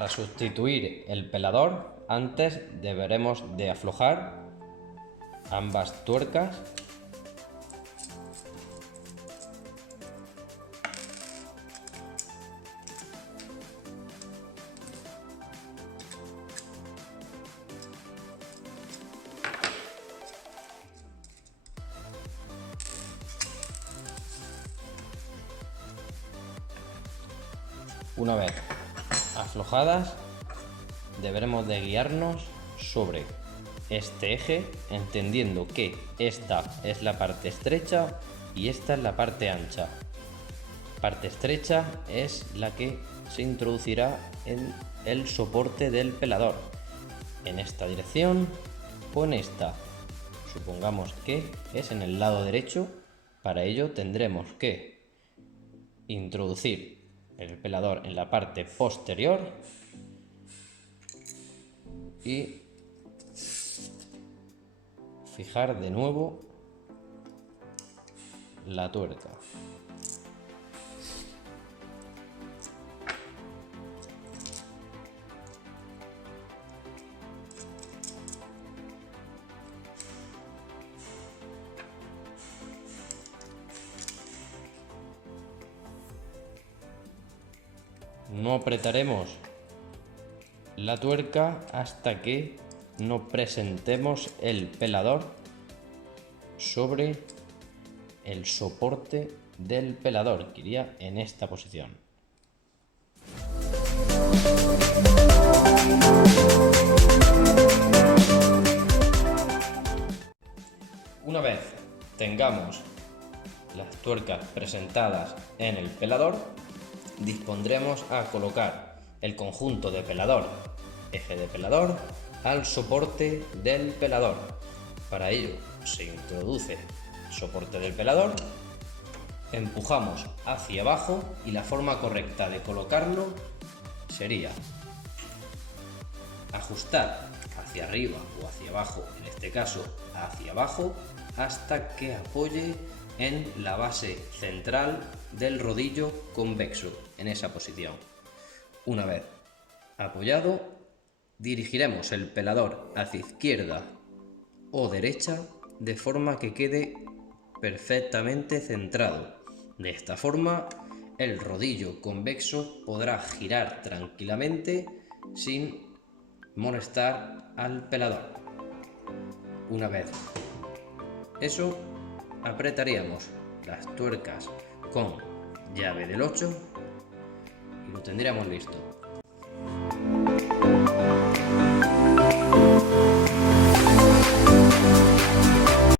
Para sustituir el pelador, antes deberemos de aflojar ambas tuercas . Una vez aflojadas, deberemos de guiarnos sobre este eje, entendiendo que esta es la parte estrecha y esta es la parte ancha. Parte estrecha es la que se introducirá en el soporte del pelador, en esta dirección o en esta. Supongamos que es en el lado derecho. Para ello tendremos que introducir el pelador en la parte posterior y fijar de nuevo la tuerca. No apretaremos la tuerca hasta que no presentemos el pelador sobre el soporte del pelador, que iría en esta posición. Una vez tengamos las tuercas presentadas en el pelador, dispondremos a colocar el conjunto de pelador, eje de pelador, al soporte del pelador. Para ello se introduce el soporte del pelador, empujamos hacia abajo y la forma correcta de colocarlo sería ajustar hacia arriba o hacia abajo, en este caso hacia abajo, hasta que apoye en la base central del rodillo convexo, en esa posición. Una vez apoyado, dirigiremos el pelador hacia izquierda o derecha de forma que quede perfectamente centrado. De esta forma, el rodillo convexo podrá girar tranquilamente sin molestar al pelador. Una vez eso, apretaríamos las tuercas con llave del 8 y lo tendríamos listo.